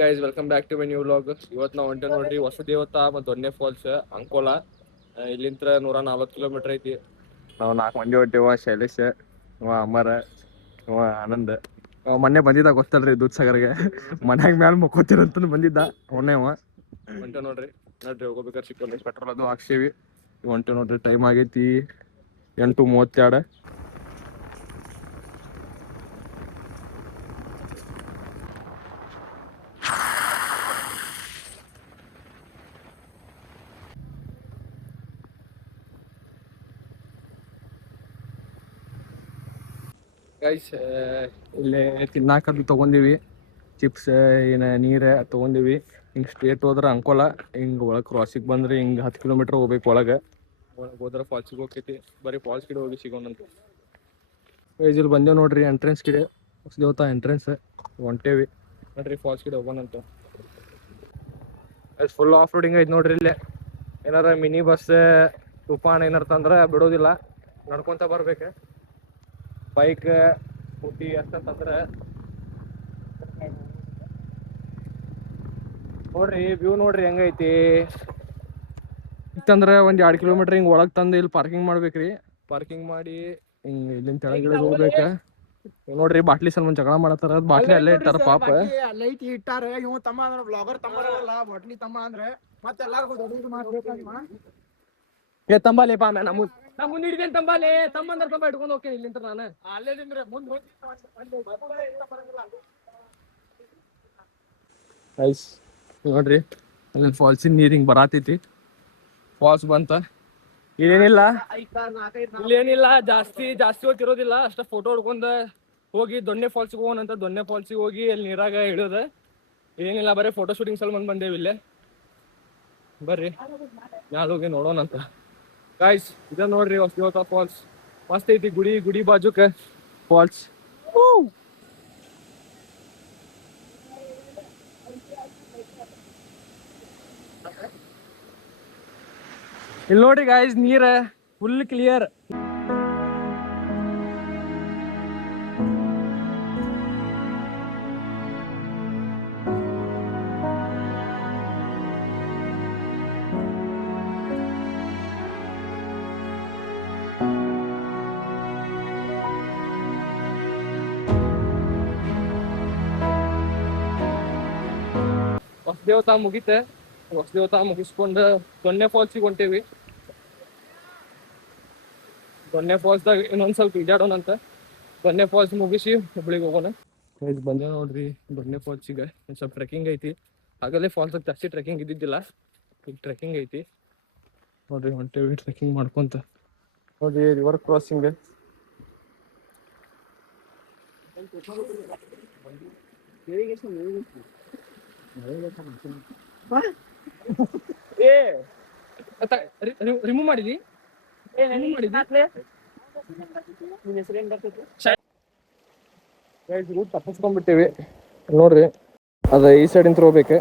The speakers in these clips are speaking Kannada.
Guys welcome back to my new vlog. ಇವತ್ತು ನಾವು ಹೊಂಟೆ ನೋಡ್ರಿ ಹೊಸದೇವತ ಮತ್ತು ದೊಣ್ಣೆ ಫಾಲ್ಸ್ ಅಂಕೋಲಾ. ಇಲ್ಲಿಂದ 140 ಕಿಲೋಮೀಟರ್ ಐತಿ. ನಾವು 4 ಮಂದಿ ಹೊಂಟೇವ. ಶೈಲೇಶ್, ಅಮರ, ಆನಂದ್. ಮೊನ್ನೆ ಬಂದಿದ್ದ ಗೊತ್ತಲ್ರಿ ದೂದ್ಸಾಗರ್ಗೆ. ಮನ್ಯಾಗ ಮ್ಯಾಲ ಮಕ್ಕೋತಿರಂತ ಬಂದಿದ್ದ. ಹೊಂಟೇವ ನೋಡ್ರಿ ಹೋಗ್ಬೇಕಾದ್ರೆ ಸಿಕ್ಕೊಂಡ್ರಿ ಪೆಟ್ರೋಲ್ ಅದು ಹಾಕ್ಸೇವಿ. ಹೊಂಟೇವ್ ನೋಡ್ರಿ. ಟೈಮ್ ಆಗೈತಿ 8:32. ಗೈಸ್ ಇಲ್ಲೇ ತಿನ್ನಾಕದು ತೊಗೊಂಡಿವಿ. ಚಿಪ್ಸ್ ನೀರು ತೊಗೊಂಡಿವಿ. ಹಿಂಗೆ ಸ್ಟ್ರೇಟ್ ಹೋದ್ರೆ ಅಂಕೋಲ, ಹಿಂಗೆ ಒಳಗೆ ಕ್ರಾಸಿಗೆ ಬಂದ್ರೆ ಹಿಂಗೆ 10 ಕಿಲೋಮೀಟ್ರ್ ಹೋಗ್ಬೇಕು. ಒಳಗೆ ಹೋದ್ರೆ ಫಾಲ್ಸಿಗೆ ಹೋಗ್ತೈತಿ. ಬರೀ ಫಾಲ್ಸ್ ಕಡೆ ಹೋಗಿ ಸಿಗೋಣಂತ. ಗೈಸ್ ಇಲ್ಲಿ ಬಂದೇವು ನೋಡ್ರಿ ಎಂಟ್ರೆನ್ಸ್ ಕಡೆ. ಹೊಸದೇವತ ಎಂಟ್ರೆನ್ಸ್ ಹೊಂಟೇವಿ ನೋಡ್ರಿ. ಫಾಲ್ಸ್ ಕಡೆ ಹೋಗೋಣಂತ. ಫುಲ್ ಆಫ್ ರೋಡಿಂಗ್ ಐತೆ ನೋಡ್ರಿ. ಇಲ್ಲೇ ಏನಾರ ಮಿನಿ ಬಸ್ ತುಫಾನ್ ಏನಾರ ತಂದ್ರೆ ಬಿಡೋದಿಲ್ಲ, ನಡ್ಕೊತ ಬರ್ಬೇಕು. ಬೈಕ್ ಸ್ಕೂಟಿ ಅಷ್ಟಂತಂದ್ರೆ ನೋಡ್ರಿ ವ್ಯೂ ನೋಡ್ರಿ ಹೆಂಗೈತಿ. ಇತ್ತಂದ್ರೆ ಒಂದು 2 ಕಿಲೋಮೀಟರ್ ಹಿಂಗೆ ಒಳಗೆ ತಂದು ಇಲ್ಲಿ ಪಾರ್ಕಿಂಗ್ ಮಾಡ್ಬೇಕ್ರಿ. ಪಾರ್ಕಿಂಗ್ ಮಾಡಿ ಹಿಂಗೆ ಇಲ್ಲಿಂದ ಕೆಳಗಿಳಿದು ಹೋಗ್ಬೇಕು ನೋಡ್ರಿ. ಬಾಟ್ಲಿ ಸಲ ಜಗಳ ಮಾಡತ್ತಾರ. ಬಾಟ್ಲಿ ಅಲ್ಲೇ ಇಟ್ಟಾರ ಪಾಪ. ಲೈಟ್ ಇಟ್ಟಾರ. ಇವ್ ತಮ್ಮ ಅಂದ್ರೆ ಬ್ಲಾಗರ್ ತಮ್ಮ ಬಾಟ್ಲಿ ತಮ್ಮ ಅಂದ್ರೆ ಮತ್ತೆ ಎಲ್ಲಾರ್ಗು ದೊಡ್ಡ ಮಾಡ್ಬೇಕಲ್ವಾ. ಏ ತಂಬಾಲೆ ಬಾ, ನಾ ಮುಂದೆ ಹಿಡಿದೇನೆ. ತಂಬಾಲೆ ತಮ್ಮ ಅಂದ್ರೆ ತಂಬ ಇಟ್ಕೊಂಡು ಹೋಗ್ತೇನೆ ಇಲ್ಲಿಂದ ನಾನು. ಅಲ್ಲೇ ನಿಂದ್ರೆ ಮುಂದೆ ಐಸ್ ನೋಡ್ರಿ ಅಲ್ಲಿ ಫಾಲ್ಸಿನ ನೀರು ಹಿಂಗೆ ಬರತೈತಿ. ಫಾಲ್ಸ್ ಬಂತ. ಇಲ್ಲೇನಿಲ್ಲ ಜಾಸ್ತಿ ಹೊತ್ತಿರೋದಿಲ್ಲ. ಅಷ್ಟ ಫೋಟೋ ಹೊಡ್ಕೊಂಡ ಹೋಗಿ ದೊಣ್ಣೆ ಫಾಲ್ಸಿಗೆ ಹೋಗೋಣಂತ. ದೊಣ್ಣೆ ಫಾಲ್ಸಿಗೆ ಹೋಗಿ ಅಲ್ಲಿ ನೀರಾಗ ಇಳಿಯೋದ. ಏನಿಲ್ಲ, ಬರೀ ಫೋಟೋ ಶೂಟಿಂಗ್ ಸಲ ಬಂದೇವಿ ಇಲ್ಲೇ. ಬರ್ರಿ ಮ್ಯಾಲ ಹೋಗಿ ನೋಡೋಣಂತ. ಗಾಯ್ಸ್ ಇದ ನೋಡ್ರಿ ಹೊಸದೇವತ ಫಾಲ್ಸ್. ಮಸ್ತ್ ಐತಿ. ಗುಡಿ ಬಾಜುಕ ಫಾಲ್ಸ್. ಇಲ್ಲಿ ನೋಡ್ರಿ ಗಾಯ್ಸ್ ನೀರ ಫುಲ್ ಕ್ಲಿಯರ್. ಹೊಸದೇವತ ಮುಗಿತೆ. ಹೊಸದೇವತ ಮುಗಿಸ್ಕೊಂಡು ದೊಣ್ಣೆ ಫಾಲ್ಸಿಗೆ ಹೊಂಟೇವಿ. ದೊಣ್ಣೆ ಫಾಲ್ಸ್ದಾಗ ಇನ್ನೊಂದ್ ಸ್ವಲ್ಪ ಈಜಾಡೋಣಂತ. ದೊಣ್ಣೆ ಫಾಲ್ಸ್ ಮುಗಿಸಿ ಹುಬ್ಳಿಗೆ ಹೋಗೋಣ. ಬಂದೆ ನೋಡ್ರಿ ದೊಣ್ಣೆ ಫಾಲ್ಸಿಗೆ. ಸ್ವಲ್ಪ ಟ್ರೆಕ್ಕಿಂಗ್ ಐತಿ. ಆಗಲೇ ಫಾಲ್ಸ್ ಜಾಸ್ತಿ ಟ್ರೆಕ್ಕಿಂಗ್ ಇದ್ದಿದ್ದಿಲ್ಲ, ಈಗ ಟ್ರೆಕ್ಕಿಂಗ್ ಐತಿ ನೋಡ್ರಿ. ಹೊಂಟೇವಿ ಟ್ರೆಕ್ಕಿಂಗ್ ಮಾಡ್ಕೊಂತ. ನೋಡ್ರಿ ರಿವರ್ ಕ್ರಾಸಿಂಗ್. ರಿಮೂವ್ ಮಾಡಿದಿ. ರೂಟ್ ತಪ್ಪಿಸ್ಕೊಂಡ್ಬಿಟ್ಟೇವಿ ನೋಡ್ರಿ. ಅದ ಈ ಸೈಡ್ ಇಂತ ಹೋಗ್ಬೇಕು.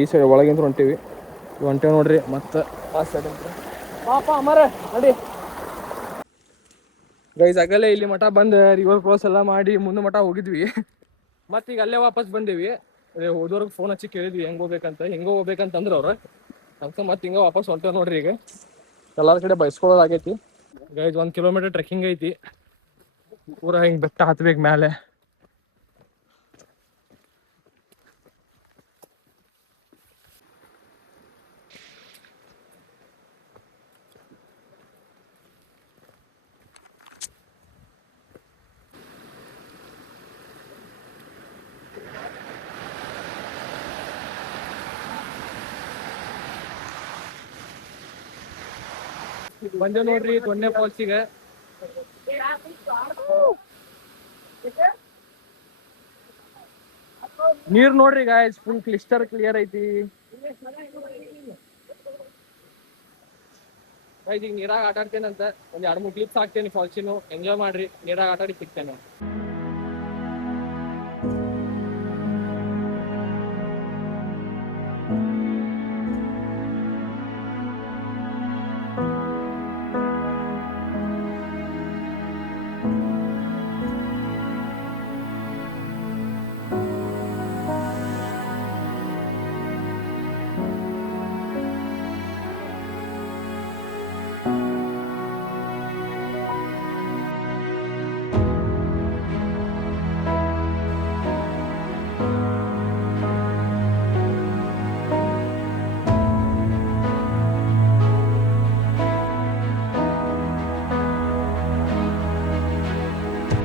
ಈ ಸೈಡ್ ಒಳಗಿಂತ ಹೊಂಟೇವಿ ನೋಡ್ರಿ. ಮತ್ತೆ ಆ ಸೈಡ್ ಅಂತ ಪಾಪ ಅಮರ ನಡಿ. ಗೈಸ್ ಆಗಲೇ ಇಲ್ಲಿ ಮಠ ಬಂದು ರಿವರ್ ಕ್ರಾಸ್ ಎಲ್ಲ ಮಾಡಿ ಮುಂದೆ ಮಠ ಹೋಗಿದ್ವಿ. ಮತ್ತೆ ಈಗ ಅಲ್ಲೇ ವಾಪಸ್ ಬಂದೇವಿ. ಹೋದವ್ರಿಗೆ ಫೋನ್ ಹಚ್ಚಿ ಕೇಳಿದ್ವಿ ಹೆಂಗೆ ಹೋಗ್ಬೇಕಂತಂದ್ರೆ ಅವ್ರು ಅದಕ್ಕೆ ಮತ್ತೆ ಹಿಂಗೆ ವಾಪಸ್ ಹೊಂಟೇವ್ ನೋಡ್ರಿ. ಈಗ ಎಲ್ಲಾರ ಕಡೆ ಬಯಸ್ಕೊಳ್ಳೋದಾಗೈತಿ. ಗೈಸ್ 1 ಕಿಲೋಮೀಟರ್ ಟ್ರೆಕ್ಕಿಂಗ್ ಐತಿ. ಪೂರಾ ಹಿಂಗೆ ಬೆಟ್ಟ ಹತ್ಬೇಕು ಮ್ಯಾಲೆ. ಬಂದೆ ನೋಡ್ರಿ ದೊಣ್ಣೆ ಫಾಲ್ಸಿಗೆ. ನೀರ್ ನೋಡ್ರಿ ಗಾಯ್ಸ್ ಫುಲ್ ಕ್ಲಿಯರ್ ಐತಿ. ಈಗ ನೀರಾಗ ಆಟ ಆಡ್ತೇನಂತ ಒಂದ್ 2-3 ಕ್ಲಿಪ್ಸ್ ಹಾಕ್ತೇನೆ. ಫಾಲ್ಸಿನು ಎಂಜಾಯ್ ಮಾಡ್ರಿ. ನೀರಾಗ ಆಟ ಆಡಿ ಸಿಗ್ತೇನೆ.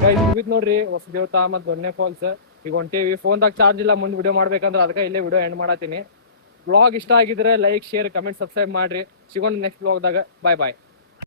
ಇದು ಮುಗಿತ್ ನೋಡ್ರಿ ಹೊಸದೇವತಾ ಮತ್ತು ದೊಣ್ಣೆ ಫಾಲ್ಸ್. ಈಗ ಹೊಂಟೇವಿ. ಫೋನ್ದಾಗ ಚಾರ್ಜ್ ಇಲ್ಲ, ಮುಂದೆ ವಿಡಿಯೋ ಮಾಡ್ಬೇಕಂದ್ರೆ ಅದಕ್ಕೆ ಇಲ್ಲೇ ವಿಡಿಯೋ ಎಂಡ್ ಮಾಡತ್ತೀನಿ. ಬ್ಲಾಗ್ ಇಷ್ಟ ಆಗಿದ್ರೆ ಲೈಕ್, ಶೇರ್, ಕಮೆಂಟ್, ಸಬ್ಸ್ಕ್ರೈಬ್ ಮಾಡ್ರಿ. ಸಿಗೋಣ ನೆಕ್ಸ್ಟ್ ಬ್ಲಾಗ್ದಾಗ. ಬಾಯ್ ಬಾಯ್.